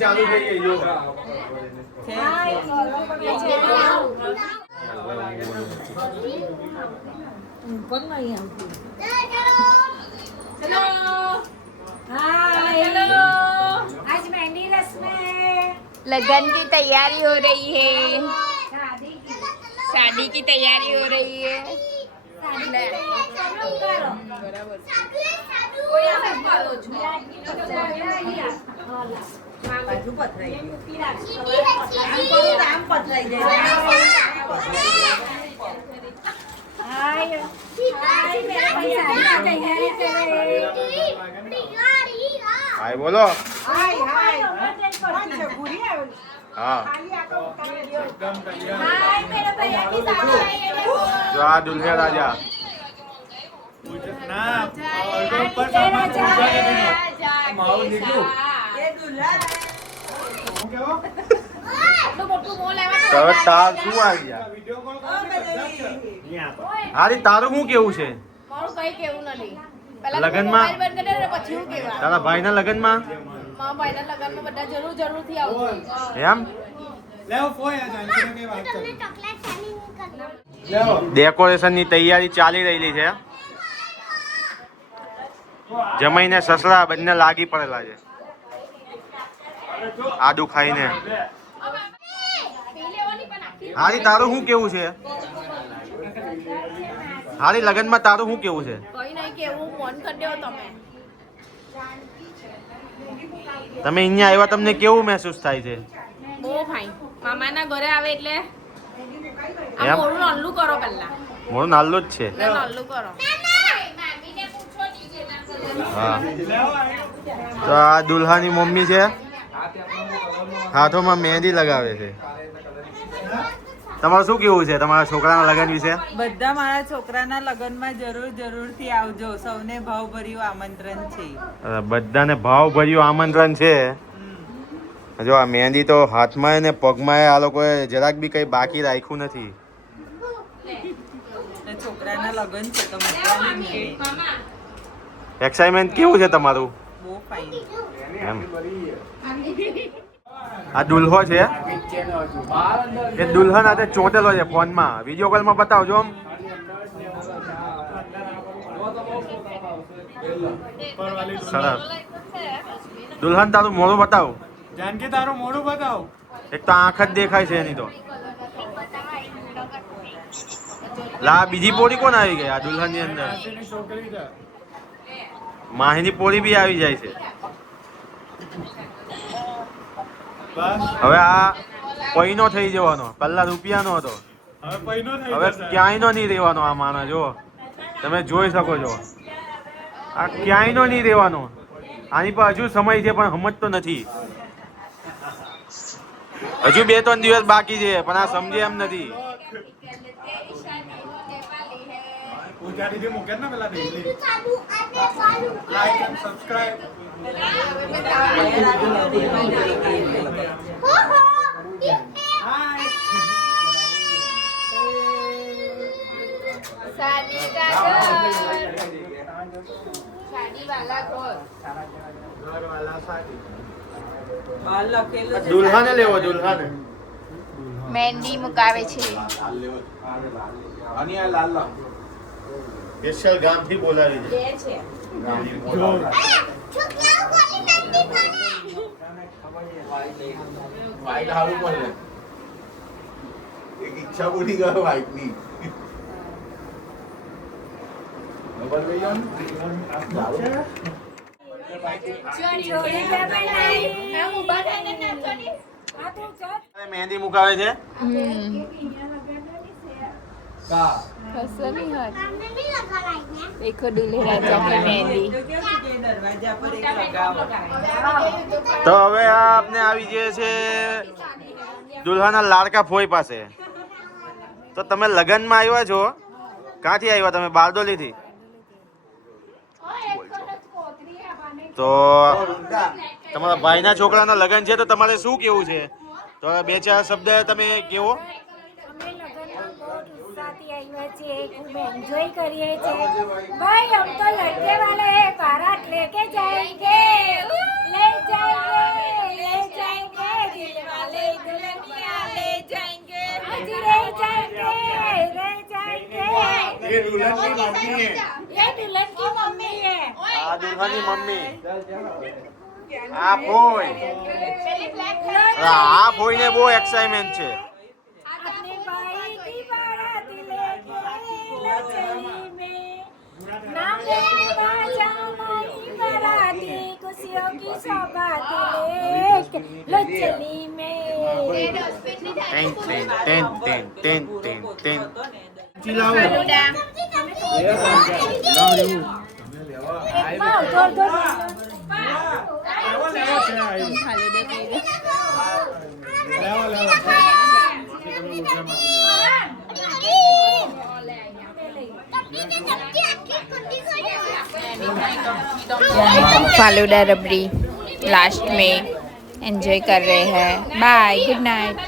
ચાલુ થઈ ગઈ જો आज मेहंदी रस्म है, लगन की तैयारी हो रही है, शादी की तैयारी हो रही है। હાય બોલો હા જો આ દુલ્હે રાજા હવે તાર શું આવી ગયા હારી તારું શું કેવું છે મારું કઈ કેવું નથી લગનમાં પછી હું કેવા તારા ભાઈના લગનમાં મારા ભાઈના લગનમાં બધા જરૂરથી આવજો એમ ડેકોરેશન ની તૈયારી ચાલી રહેલી છે જમાઈને સસરા બંને લાગી પડેલા છે આદુ ખાઈને હારી તારું શું કેવું છે હારી લગનમાં તારું શું કેવું છે કઈ નહીં કેવું ફોન કરી દેવો તમે તમે અહીંયા આવ્યા તમને કેવું મહેસૂસ થાય છે બહુ ફાઇન મામાના ઘરે આવે એટલે એમ? મોડું નલ્લું કરો પહેલા મોડું નાલ્લું જ છે નલ્લું કરો હા તો આ દુલ્હાની મમ્મી છે હાથોમાં મહેંદી લગાવે છે તમારું શું કેવું છે તમારા છોકરાના લગ્ન વિશે બધા મારા છોકરાના લગ્નમાં જરૂરથી આવજો સૌને ભાવભર્યું આમંત્રણ છે બધાને ભાવભર્યું આમંત્રણ છે જો આ મહેંદી તો હાથમાં ને પગમાં આ લોકોએ જરાક બી કઈ બાકી રાખ્યું નથી છોકરાના લગ્ન છે તો મૂકવાની એક્સાઇટમેન્ટ કેવું છે તમારું બહુ ફાઇન એમ આ દુલ્હો છે એ દુલ્હન હાથે ચોંટેલો છે ફોનમાં વિડીયો કોલમાં બતાવજો આમ સરસ દુલ્હન તારું મોઢું બતાવ જાનકી તારું મોઢું બતાવ એક તો આંખ જ દેખાય છે એની તો લા બીજી પોળી કોણ આવી ગઈ આ દુલ્હન ની અંદર છોકરી છે માહીની પોળી બી આવી જાય છે બસ હવે આ પૈનો થઈ જવાનો પહેલા રૂપિયાનો હતો હવે પૈનો થઈ હવે જશે ક્યાંયનો નહીં રહેવાનો આ માણસ જો તમે જોઈ શકો છો આ ક્યાંયનો નહીં રહેવાનો આની પર હજુ સમય છે પણ સમજતો નથી હજુ 2-3 દિવસ બાકી છે પણ આ સમજે એમ નથી પૂજા દીદી મૂકે ને પેલા ડેલી લાઈક એન્ડ સબસ્ક્રાઇબ शादी का घर शादी वाला घर બાર લખેલું છે દુલ્હાને લેવો દુલ્હાને મહેંદી મુકાવે છે સ્પેશિયલ ગામથી બોલાવી છે છે વાઈટ હારું પડે એક ઈચ્છા પૂરી ગયો વાઈટ ની નંબર લઈ જાઓ મહેંદી મુકાવે છે देखो दूल्हे राजा की मेहंदी દરવાજા પર એક લગાવો તો હવે આ આપને આવી જાય છે દુલ્હાના લાડકા ફોઈ પાસે તો તમે લગ્નમાં આવ્યા છો ક્યાંથી આવ્યા તમે બારડોલીથી તો તમારા ભાઈના છોકરાના લગ્ન છે તો તમારે શું કેવું છે તો 2-4 શબ્દ તમે કેવો खूब एंजॉय करिए भाई हम तो लड़के वाले हैं बारात लेके जाएंगे ले जाएंगे दुल्हन की मम्मी है ये दुल्हन की मम्मी है આ દુલ્હનની મમ્મી આ ફોઈ આ ફોઈને બહુ એક્સાઇટમેન્ટ છે अपने भाई की बारात लेके लचली में नाम लेने बाजा माई बाराती खुशियों की सौगात लेके लचली में ten ten ten ten ten ten ten falooda पाव धोर धोर ફાલુદા પીવે फालूदा रबड़ी लास्ट में एंजॉय कर रहे हैं बाय गुड नाइट